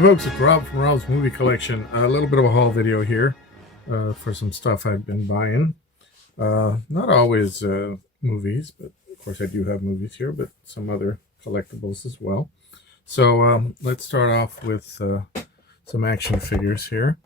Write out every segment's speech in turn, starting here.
Hey folks, it's Rob from Rob's Movie Collection. A little bit of a haul video here for some stuff I've been buying. Not always movies, but of course I do have movies here, but some other collectibles as well. So let's start off with some action figures here.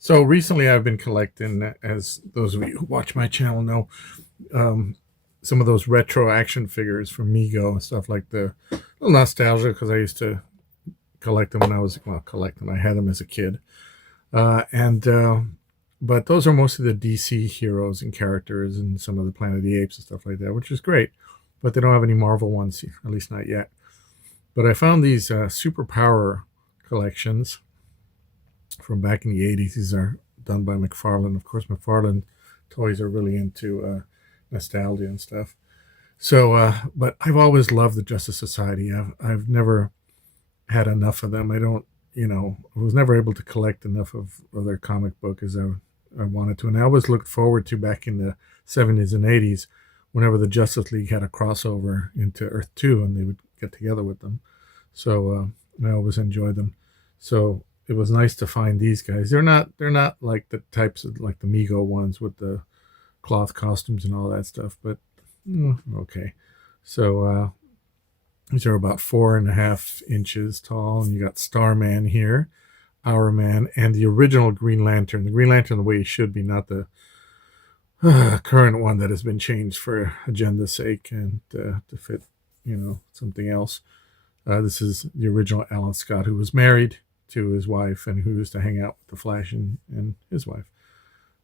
So recently I've been collecting, as those of you who watch my channel know, some of those retro action figures from Mego and stuff like the little nostalgia, because I used to collect them when I was, well, collect them. I had them as a kid. But those are mostly the DC heroes and characters and some of the Planet of the Apes and stuff like that, which is great. But they don't have any Marvel ones, at least not yet. But I found these Superpower collections from back in the 80s. These are done by McFarlane. Of course, McFarlane toys are really into nostalgia and stuff. So, but I've always loved the Justice Society. I've never had enough of them. I was never able to collect enough of their comic book as I wanted to. And I always looked forward to, back in the 70s and 80s, whenever the Justice League had a crossover into Earth 2 and they would get together with them. So I always enjoyed them. So it was nice to find these guys. They're not like the types of, like the Mego ones with the cloth costumes and all that stuff, but okay. So these are about 4.5 inches tall, and you got Starman here, Hourman, and the original Green Lantern. The Green Lantern the way it should be, not the current one that has been changed for agenda's sake and to fit, something else. This is the original Alan Scott, who was married to his wife and who used to hang out with the Flash and his wife.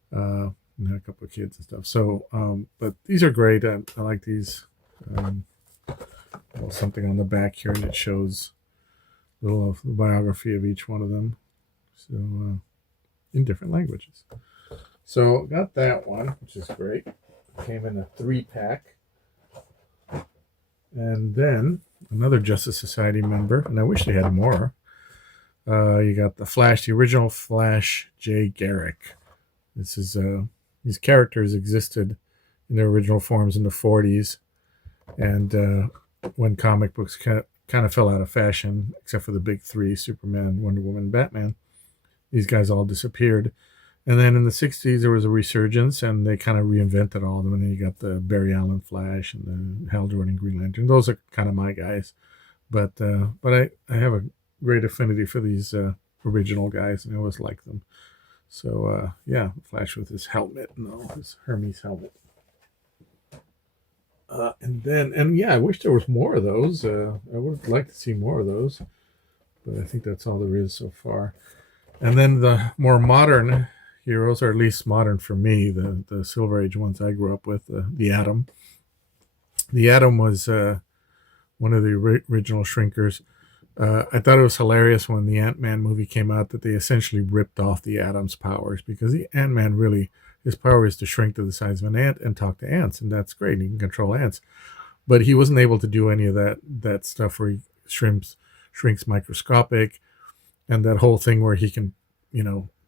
And had a couple of kids and stuff. So, but these are great. I like these. Something on the back here, and it shows a little of the biography of each one of them. So, in different languages. So, got that one, which is great. Came in a 3-pack. And then another Justice Society member, and I wish they had more. You got the Flash, the original Flash, Jay Garrick. This is these characters existed in their original forms in the 40s, and when comic books kind of fell out of fashion, except for the big three, Superman, Wonder Woman, Batman, these guys all disappeared. And then in the 60s, there was a resurgence, and they kind of reinvented all of them. And then you got the Barry Allen Flash and the Hal Jordan Green Lantern. Those are kind of my guys. But I have a great affinity for these original guys, and I always like them. So, yeah, Flash with his helmet and all, his Hermes helmet. And yeah, I wish there was more of those. I would like to see more of those, but I think that's all there is so far. And then the more modern heroes, or at least modern for me, the Silver Age ones I grew up with, the Atom. The Atom was one of the original Shrinkers. I thought it was hilarious when the Ant-Man movie came out that they essentially ripped off the Atom's powers, because the Ant-Man really, his power is to shrink to the size of an ant and talk to ants, and that's great. He can control ants. But he wasn't able to do any of that stuff where he shrinks microscopic, and that whole thing where he can,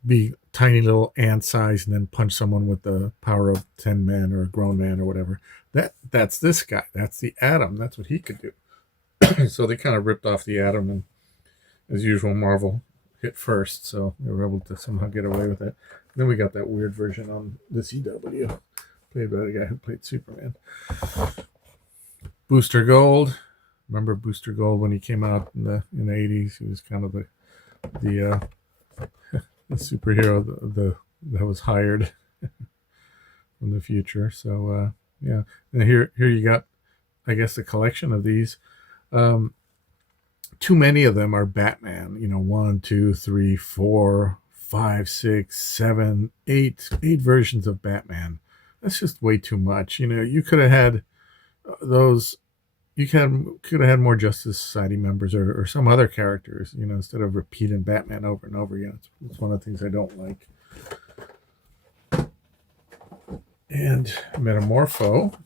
be tiny little ant size and then punch someone with the power of 10 men or a grown man or whatever. That's this guy. That's the Atom. That's what he could do. So they kind of ripped off the Atom, and as usual, Marvel hit first, so they were able to somehow get away with it. Then we got that weird version on the CW, played by the guy who played Superman. Booster Gold. Remember Booster Gold when he came out in the 80s? He was kind of the superhero that was hired from the future. So yeah, and here you got, I guess, the collection of these. Too many of them are Batman. 1, 2, 3, 4, 5, 6, 7, 8 versions of Batman. That's just way too much. You could have had those. You could have had more Justice Society members or some other characters. Instead of repeating Batman over and over again. It's one of the things I don't like. And Metamorpho,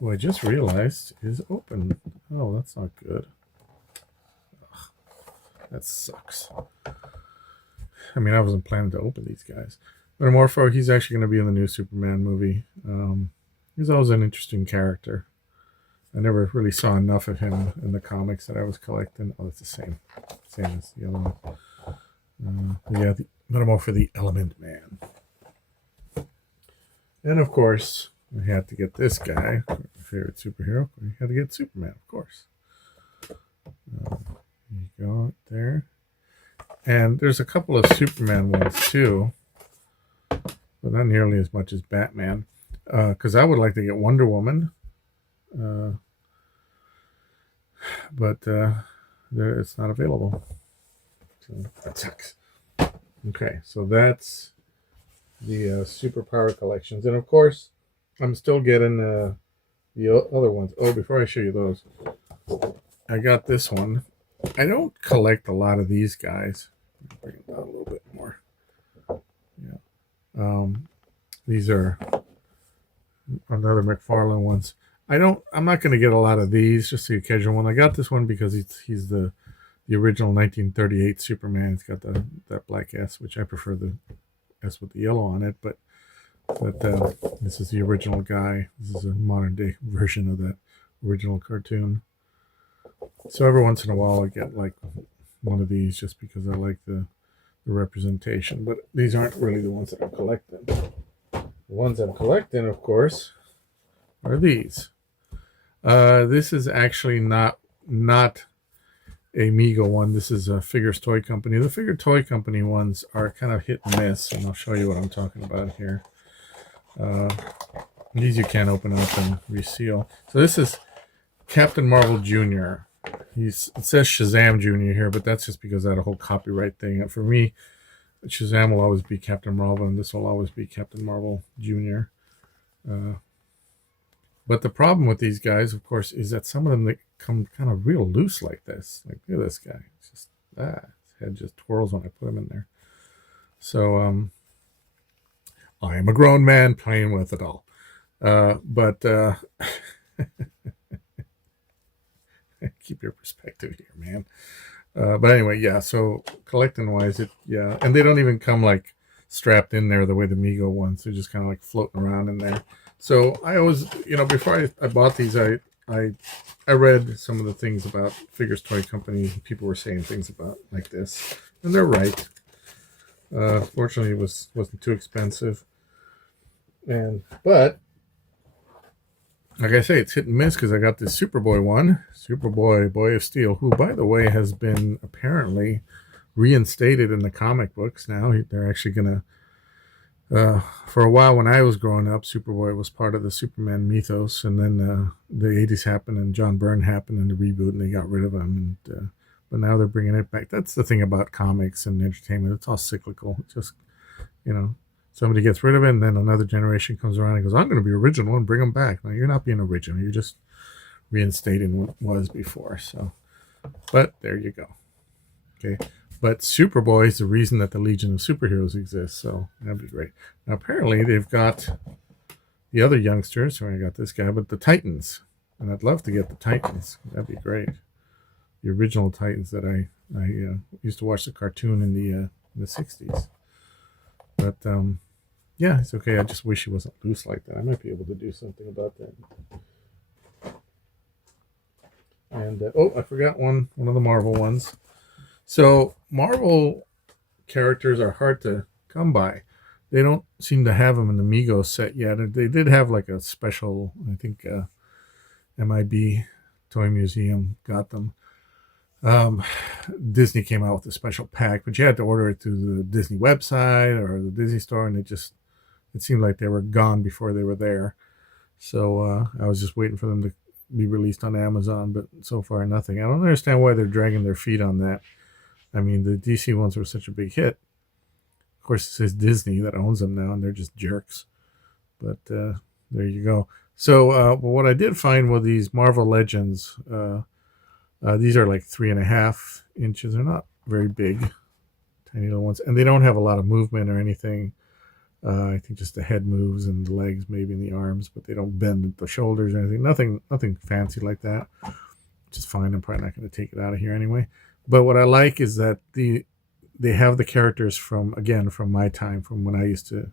who I just realized is open. Oh, that's not good. Ugh, that sucks. I mean, I wasn't planning to open these guys. Metamorpho, he's actually going to be in the new Superman movie. He's always an interesting character. I never really saw enough of him in the comics that I was collecting. Oh, it's the same as the other one. Yeah, but I'm all for the Element Man. And of course, I had to get this guy, my favorite superhero. I had to get Superman, of course. There you go, there. And there's a couple of Superman ones too, but not nearly as much as Batman. Because I would like to get Wonder Woman, but it's not available. So that sucks. Okay, so that's the superpower collections, and of course, I'm still getting the other ones. Oh, before I show you those, I got this one. I don't collect a lot of these guys. Bring it down a little bit more. Yeah. These are another McFarlane ones. I'm not going to get a lot of these. Just the occasional one. I got this one because he's the original 1938 Superman. It's got that black S, which I prefer the S with the yellow on it. But this is the original guy. This is a modern day version of that original cartoon. So every once in a while, I get like one of these just because I like the representation. But these aren't really the ones that I'm collecting. The ones I'm collecting, of course, are these. This is actually not a Mego one. This is a Figures Toy Company. The Figure Toy Company ones are kind of hit and miss, and I'll show you what I'm talking about here. These you can't open up and reseal. So this is Captain Marvel Jr. It says Shazam Jr. here, but that's just because I had a whole copyright thing. For me, Shazam will always be Captain Marvel, and this will always be Captain Marvel Jr. But the problem with these guys, of course, is that some of them they come kind of real loose like this. Like, look at this guy. It's just his head just twirls when I put him in there. So I am a grown man playing with it all. But keep your perspective here, man. But anyway, yeah. So collecting wise, and they don't even come like strapped in there the way the Mego ones. They're just kind of like floating around in there. So I always, before I bought these, I read some of the things about Figures Toy Company. People were saying things about like this, and they're right. Fortunately, it wasn't too expensive, but like I say, it's hit and miss because I got this Superboy one, Superboy Boy of Steel, who, by the way, has been apparently reinstated in the comic books now. They're actually going to, for a while when I was growing up, Superboy was part of the Superman mythos, and then the 80s happened and John Byrne happened and the reboot, and they got rid of him. But now they're bringing it back. That's the thing about comics and entertainment. It's all cyclical. It's just, somebody gets rid of it, and then another generation comes around and goes, I'm going to be original and bring them back. No, you're not being original. You're just reinstating what was before. So, but there you go. Okay. But Superboy is the reason that the Legion of Superheroes exists. So that'd be great. Now, apparently, they've got the other youngsters. So I got this guy, but the Titans. And I'd love to get the Titans. That'd be great. The original Titans that I used to watch the cartoon in the 60s. But, yeah, it's okay. I just wish he wasn't loose like that. I might be able to do something about that. And, I forgot one of the Marvel ones. So Marvel characters are hard to come by. They don't seem to have them in the Mego set yet. They did have like a special, I think MIB Toy Museum got them. Disney came out with a special pack, but you had to order it through the Disney website or the Disney store, and it seemed like they were gone before they were there. So I was just waiting for them to be released on Amazon, but so far nothing. I don't understand why they're dragging their feet on that. I mean, the DC ones were such a big hit. Of course, it says Disney that owns them now, and they're just jerks. But there you go. So what I did find were these Marvel Legends. These are like 3.5 inches. They're not very big, tiny little ones, and they don't have a lot of movement or anything. I think just the head moves and the legs, maybe in the arms, but they don't bend the shoulders or anything. Nothing fancy like that. Which is fine. I'm probably not going to take it out of here anyway. But what I like is that they have the characters from my time, from when I used to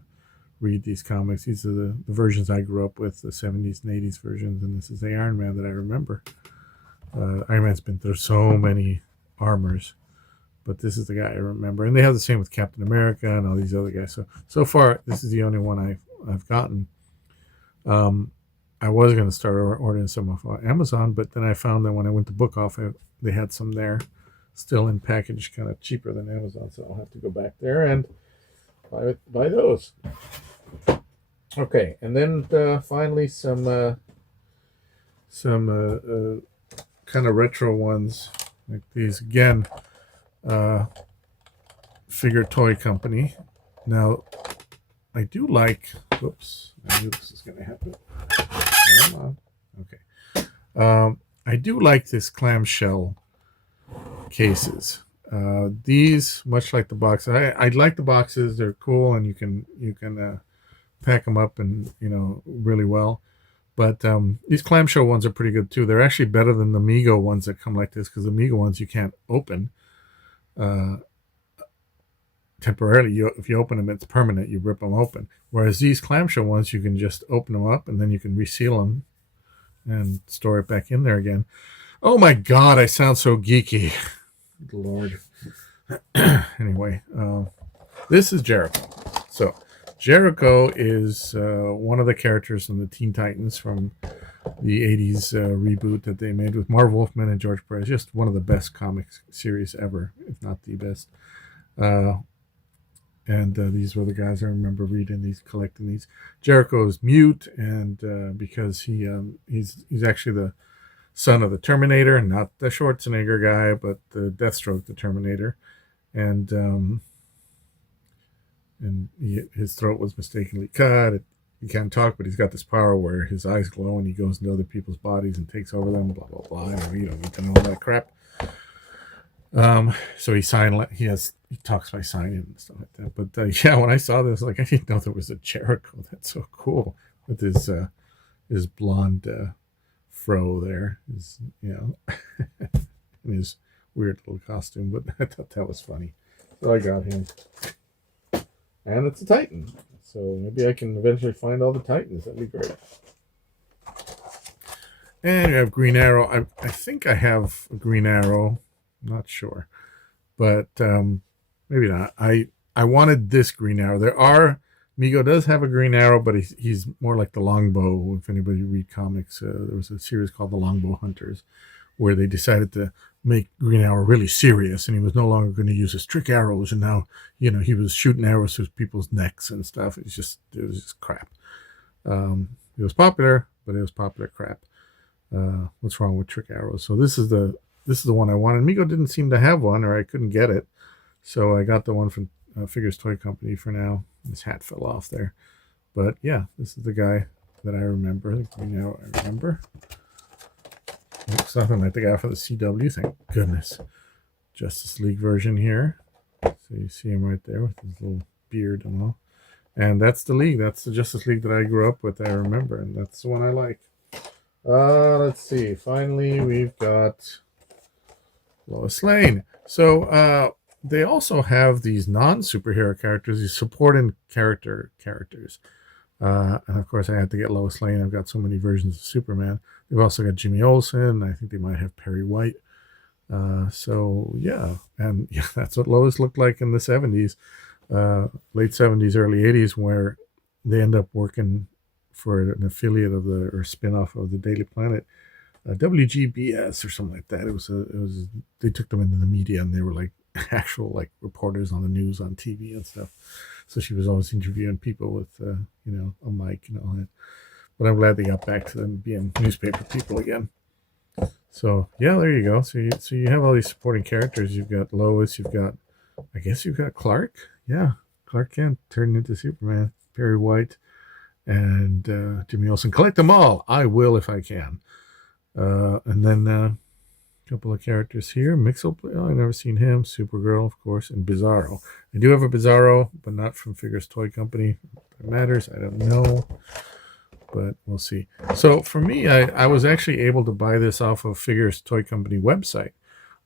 read these comics. These are the versions I grew up with, the 70s and 80s versions, and this is the Iron Man that I remember. Iron Man's been through so many armors, but this is the guy I remember. And they have the same with Captain America and all these other guys. So far, this is the only one I've gotten. I was going to start ordering some off Amazon, but then I found that when I went to Book Off, they had some there, still in package, kind of cheaper than Amazon. So I'll have to go back there and buy those. Okay, and then finally some kind of retro ones like these again. Figure Toy Company. Now, I do like. Whoops! I knew this was going to happen. Come on. Okay. I do like this clamshell cases. These, much like the boxes, I like the boxes. They're cool, and you can pack them up and really well. But these clamshell ones are pretty good too. They're actually better than the Mego ones that come like this, because the Mego ones you can't open temporarily. If you open them, it's permanent. You rip them open. Whereas these clamshell ones, you can just open them up and then you can reseal them and store it back in there again. Oh my God, I sound so geeky. Good Lord. Anyway, this is Jericho. So Jericho is one of the characters from the Teen Titans from the 80s reboot that they made with Marv Wolfman and George Perez. Just one of the best comic series ever, if not the best. And these were the guys I remember reading these, collecting these. Jericho is mute, and because he's actually the son of the Terminator, not the Schwarzenegger guy, but the Deathstroke, the Terminator, and his throat was mistakenly cut. He can't talk, but he's got this power where his eyes glow and he goes into other people's bodies and takes over them. Blah blah blah. You don't need to know all that crap. So he talks by signing and stuff like that. But yeah, when I saw this, like, I didn't know there was a Jericho. That's so cool with his blonde fro there, and his weird little costume. But I thought that was funny, so I got him. And it's a Titan, so maybe I can eventually find all the Titans. That'd be great. And you have Green Arrow. I think I have a Green Arrow. Not sure, but maybe not. I wanted this Green Arrow. Mego does have a Green Arrow, but he's more like the Longbow. If anybody read comics, there was a series called the Longbow Hunters, where they decided to make Green Arrow really serious, and he was no longer going to use his trick arrows, and now he was shooting arrows through people's necks and stuff. It was just crap. It was popular, but it was popular crap. What's wrong with trick arrows? So this is the one I wanted. Mego didn't seem to have one, or I couldn't get it, so I got the one from Figures Toy Company for now. His hat fell off there, but yeah, this is the guy that I remember. The Green Arrow I remember. Looks nothing like the guy for the CW, thank goodness. Justice League version here. So you see him right there with his little beard and all. And that's the League. That's the Justice League that I grew up with, I remember. And that's the one I like. Let's see. Finally, we've got Lois Lane. So they also have these non-superhero characters, these supporting characters. And of course, I had to get Lois Lane. I've got so many versions of Superman. They've also got Jimmy Olsen. I think they might have Perry White. So yeah, and yeah, that's what Lois looked like in the 70s, late 70s, early 80s, where they end up working for an affiliate of or spin-off of the Daily Planet, WGBS or something like that. It was they took them into the media, and they were like actual like reporters on the news on TV and stuff. So she was always interviewing people with a mic and all that. But I'm glad they got back to them being newspaper people again. So yeah, there you go. So you have all these supporting characters. You've got Lois. You've got Clark. Yeah, Clark Kent turned into Superman. Perry White and Jimmy Olsen. Collect them all. I will if I can. And then a couple of characters here. Mixel. I've never seen him. Supergirl, of course, and Bizarro. I do have a Bizarro, but not from Figures Toy Company. If it matters, I don't know. But we'll see. So for me, I was actually able to buy this off of Figures Toy Company website.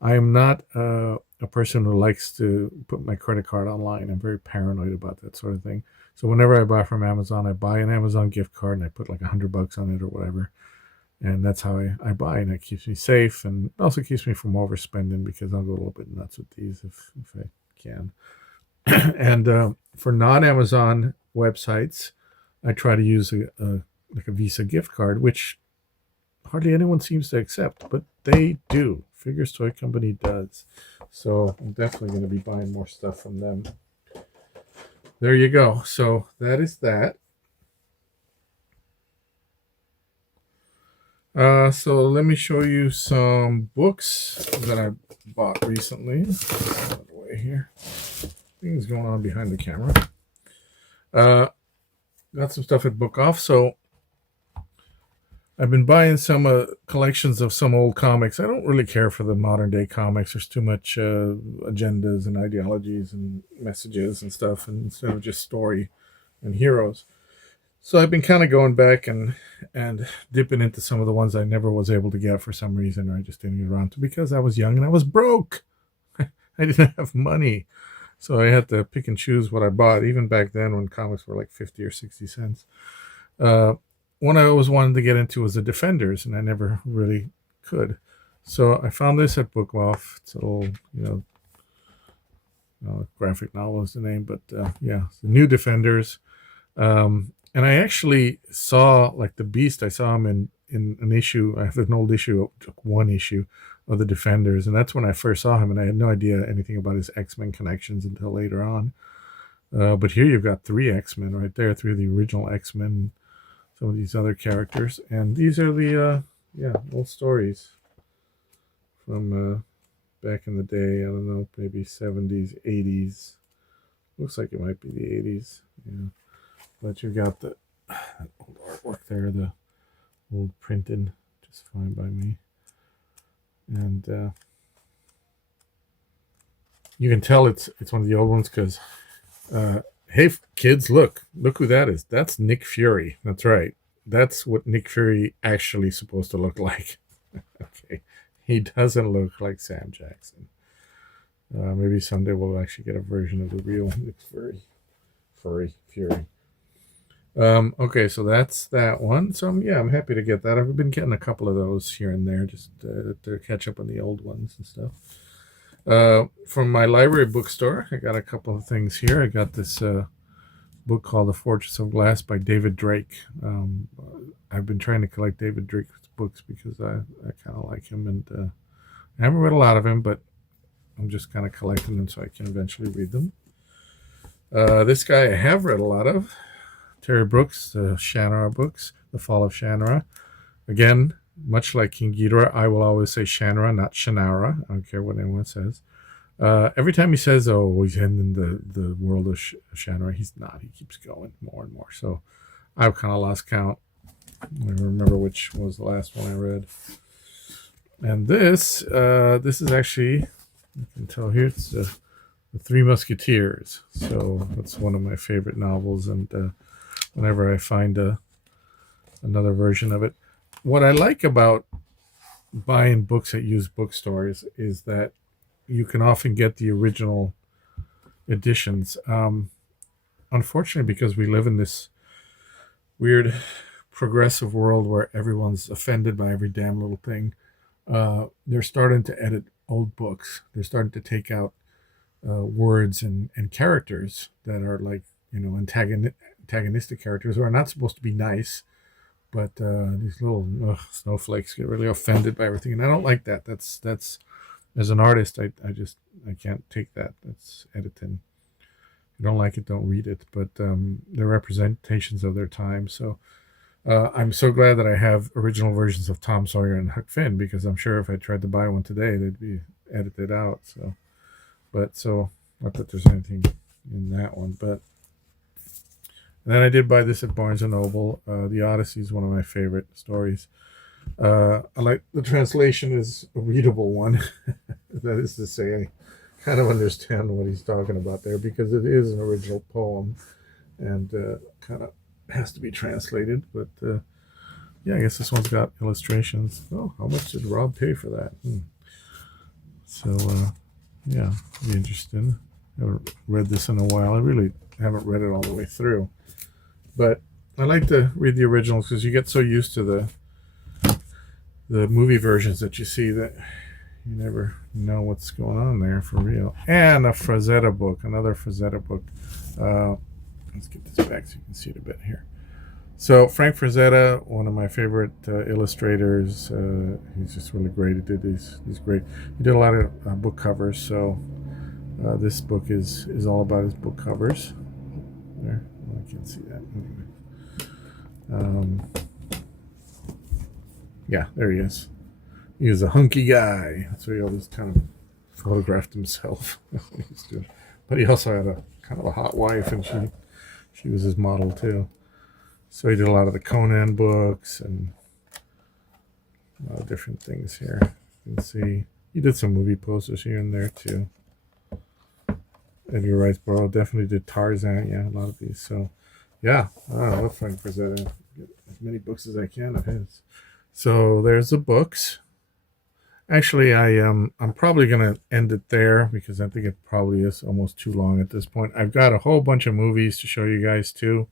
I am not a person who likes to put my credit card online. I'm very paranoid about that sort of thing. So whenever I buy from Amazon, I buy an Amazon gift card and I put like $100 on it or whatever. And that's how I buy, and it keeps me safe, and also keeps me from overspending because I'll go a little bit nuts with these if I can. And for non-Amazon websites, I try to use like a Visa gift card, which hardly anyone seems to accept, but they do. Figures Toy Company does. So I'm definitely going to be buying more stuff from them. There you go. So that is that. So let me show you some books that I bought recently. Out of the way here. Things going on behind the camera. Got some stuff at Book Off. So I've been buying some collections of some old comics. I don't really care for the modern day comics. There's too much agendas and ideologies and messages and stuff, and instead of just story and heroes. So I've been kind of going back and dipping into some of the ones I never was able to get for some reason, or I just didn't get around to because I was young and I was broke. I didn't have money. So I had to pick and choose what I bought, even back then when comics were like 50 or 60 cents. One I always wanted to get into was the Defenders, and I never really could. So I found this at Book Off. It's a little, graphic novel is the name, but yeah, the New Defenders. And I actually saw, like, the Beast, I saw him in an issue. I have an old issue, one issue of the Defenders, and that's when I first saw him, and I had no idea anything about his X-Men connections until later on. But here you've got 3 X-Men right there, 3 of the original X-Men, some of these other characters, and these are the old stories from back in the day. I don't know, maybe 70s, 80s. Looks like it might be the 80s. Yeah. But you got the old artwork there, the old printing, just fine by me. And you can tell it's one of the old ones because, hey kids, look who that is. That's Nick Fury. That's right. That's what Nick Fury actually supposed to look like. Okay, he doesn't look like Sam Jackson. Maybe someday we'll actually get a version of the real Nick Fury. Okay, so that's that one. So I'm happy to get that. I've been getting a couple of those here and there just to catch up on the old ones and stuff. From my library bookstore, I got a couple of things here. I got this book called The Fortress of Glass by David Drake. I've been trying to collect David Drake's books because I kind of like him, and I haven't read a lot of him, but I'm just kind of collecting them so I can eventually read them. This guy I have read a lot of. Terry Brooks, the Shannara books, The Fall of Shannara. Again, much like King Ghidorah, I will always say Shannara, not Shannara. I don't care what anyone says. Every time he says, oh, he's ending the world of Shannara, he's not. He keeps going more and more. So I've kind of lost count. I don't remember which was the last one I read. And this is actually, you can tell here, it's the Three Musketeers. So that's one of my favorite novels, and whenever I find another version of it. What I like about buying books at used bookstores is that you can often get the original editions. Unfortunately, because we live in this weird progressive world where everyone's offended by every damn little thing, they're starting to edit old books. They're starting to take out words and characters that are like, antagonistic characters who are not supposed to be nice, but these little snowflakes get really offended by everything, and I don't like that. That's as an artist, I can't take that. That's editing. If you don't like it, don't read it. But they're representations of their time. So I'm so glad that I have original versions of Tom Sawyer and Huck Finn, because I'm sure if I tried to buy one today, they'd be edited out. So not that there's anything in that one, but. And then I did buy this at Barnes & Noble. The Odyssey is one of my favorite stories. I like the translation is a readable one. That is to say, I kind of understand what he's talking about there because it is an original poem and kind of has to be translated. But I guess this one's got illustrations. Oh, how much did Rob pay for that? So, be interesting. I haven't read this in a while. I really haven't read it all the way through. But I like to read the originals because you get so used to the movie versions that you see that you never know what's going on there for real. And a Frazetta book, another Frazetta book. Let's get this back so you can see it a bit here. So Frank Frazetta, one of my favorite illustrators, he's just really great. He did these great. He did a lot of book covers. So this book is all about his book covers. There, well, I can't see that. Anyway. Yeah, there he is. He was a hunky guy. That's why he always kind of photographed himself. But he also had a kind of a hot wife, and she was his model too. So he did a lot of the Conan books and a lot of different things here. You can see he did some movie posters here and there too. Edgar Rice Burroughs definitely did Tarzan. Yeah, a lot of these. So yeah, I love Frank Frazetta. Get as many books as I can of his. So there's the books. Actually, I'm probably gonna end it there because I think it probably is almost too long at this point. I've got a whole bunch of movies to show you guys too.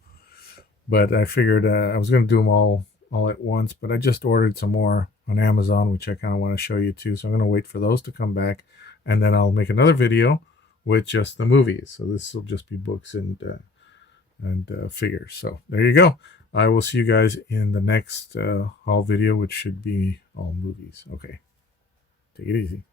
But I figured I was going to do them all at once, but I just ordered some more on Amazon, which I kind of want to show you too. So I'm going to wait for those to come back, and then I'll make another video with just the movies. So this will just be books and figures. So there you go. I will see you guys in the next haul video, which should be all movies. Okay, take it easy.